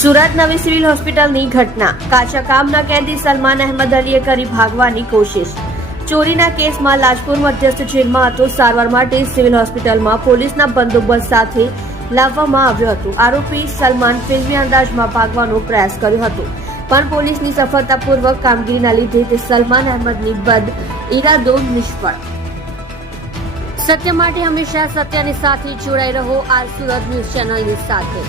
સુરત નવી સિવિલ હોસ્પિટલની ઘટના. કાચા કામના કેદી સલમાન અહેમદ અલીએ કરી ભાગવાની કોશિશ. ચોરીના કેસમાં લાજપુર મધ્યસ્થ જેલમાં હતો. સારવાર માટે સિવિલ હોસ્પિટલમાં પોલીસના બંદોબસ્ત સાથે લાવવામાં આવ્યો હતો. આરોપી સલમાન ફિલ્મી અંદાજમાં ભાગવાનો પ્રયાસ કર્યો હતો, પણ પોલીસની સફળતાપૂર્વક કામગીરીના લીધે તે સલમાન અહેમદની બદ ઇરાદો નિષ્ફળ. સત્ય માટે હંમેશા સત્યની સાથે જોડાઈ રહો. આ સુરત ન્યૂઝ ચેનલની સાથે.